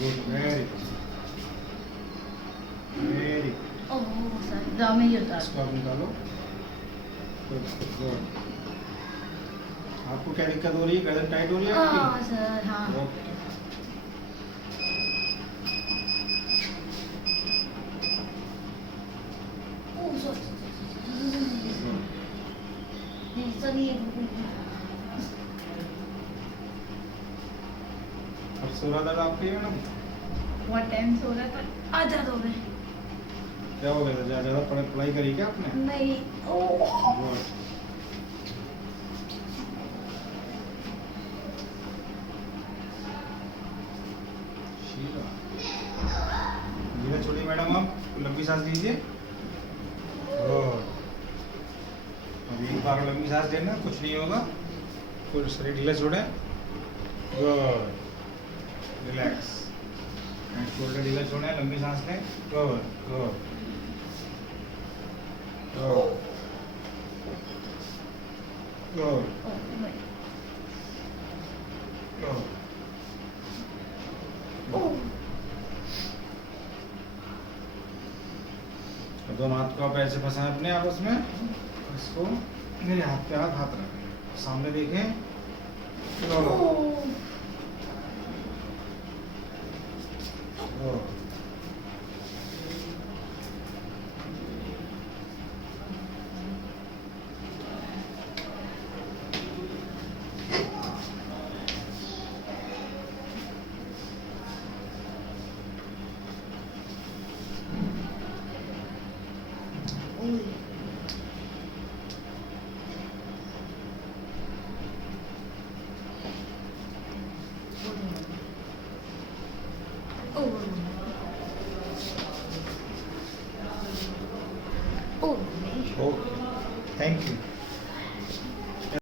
Good, very very. Oh sir ड्रामे ही उतार इसको आप निकालो। Good good. आपको क्या दिक्कत हो रही है? गर्दन टाइट हो रही है हाँ आपकी? सर हाँ ओके। ओह सर सर ये अब सोरा दर्द आपकी है मैडम? बहुत टेंस हो रहा है पर आजाद हो गए क्या हो गया था? ज़्यादा पढ़ाई करी क्या आपने? नहीं ओह गुड। शीला, धीरे छोड़िए मैडम, आप लंबी सांस लीजिए। गुड। अब एक बार लंबी सांस लेना, कुछ नहीं होगा। फिर शरीर ढीला छोड़े। गुड। रिलैक्स। शोल्डर ढीला छोड़े, लंबी सांस लें। Good good good good good. दोनों हाथ को आप ऐसे फंसाएं अपने आपस में। इसको मेरे हाथ पे हाथ रखें, सामने देखें। Good good. Oh. Okay, thank you.